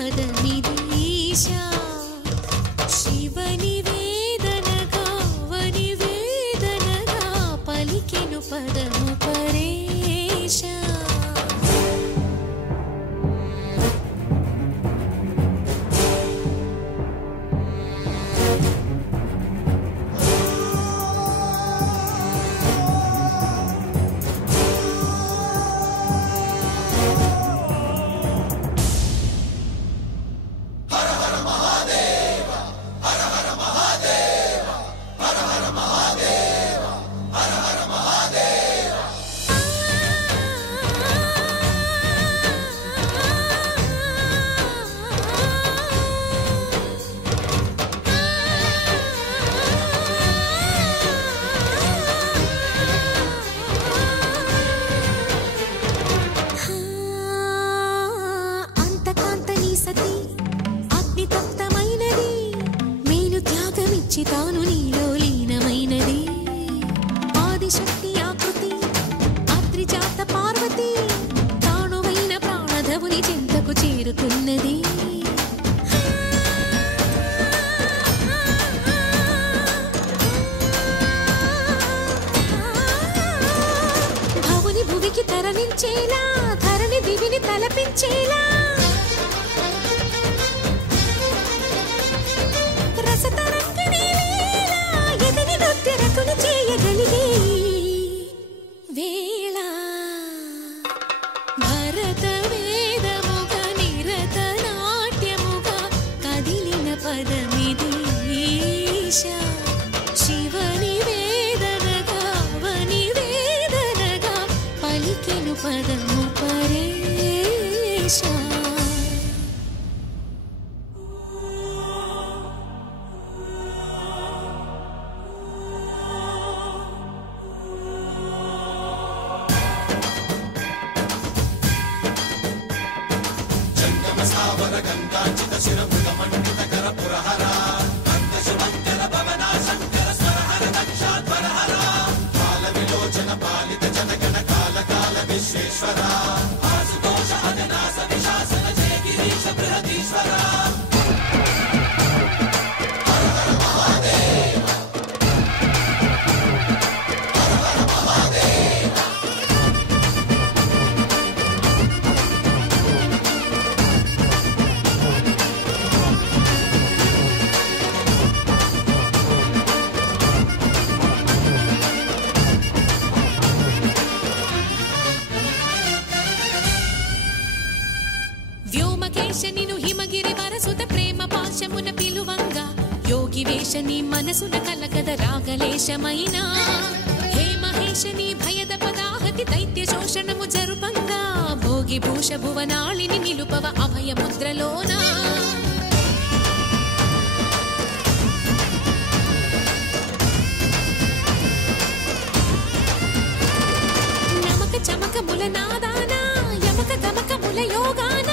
పదమిదీశా శివని వేదనగా వని వేదనగా పలికెను పదము పరేశా తాను నీలో లీనమైనది ఆదిశక్తి ఆకృతి అత్రిజాత పార్వతి తానువైన ప్రాణధవుని చింతకు చేరుతున్నది భవుని భువికి తరలించేలా ధరణి దివిని తలపించేలా చేయగలిగే వేళ భరత వేదముగా నిరత నాట్యముగా కదిలిన పదమిదీశా శివని వేదనగా వని వేదనగా పలికెను పదము పరేశా వ్యోమకేశనిను హిమగిరి వరసుత ప్రేమ పాశమున పిలువంగా యోగి వేషని మనసున కలకద రాగలేశమైనా హే మహేశని భయద పదాహతి దైత్య శోషణము జరుపంగా భోగి భూష భువనాళిని నిలుపవ అభయ ముద్రలోనా నమక చమక ముల నాదానా యమక గమక ముల యోగాన